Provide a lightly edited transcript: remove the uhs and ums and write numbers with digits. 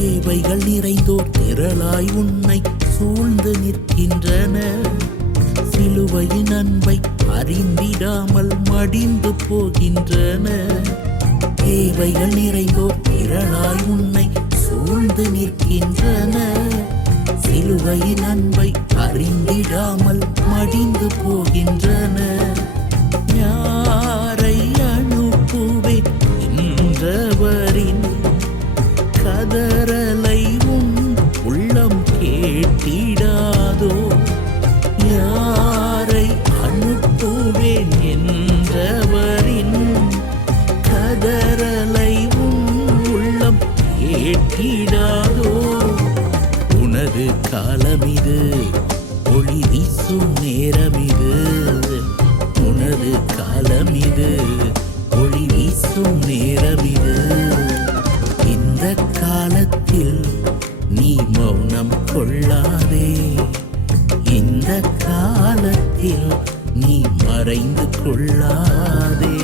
தேவைகள் நிறைந்தோர் திரளாய் உன்னை சூழ்ந்து நிற்கின்றன. சிலுவையின் அன்பை அறிந்திடாமல் மடிந்து போகின்றன. தேவைகள் நிறைந்தோர் திரளாய் உன்னை சூழ்ந்து நிற்கின்றன. சிலுவையின் அன்பை அறிந்திடாமல் மடிந்து போகின்றன. யாரை அனுப்புவேன் என்றவரின் கதறலை உன் உள்ளம் கேட்டிடாதோ. யாரை அனுப்புவேன் என்றவரின் கதறலை உன் உள்ளம் கேட்டிடாதோ. உனது காலமிது, ஒளி வீசும் நேரமிது. உனது காலமிது, ஒளி வீசும் நேரமிது. இந்த காலத்தில் நீ மௌனம் கொள்ளாதே. இந்த காலத்தில் நீ மறைந்து கொள்ளாதே.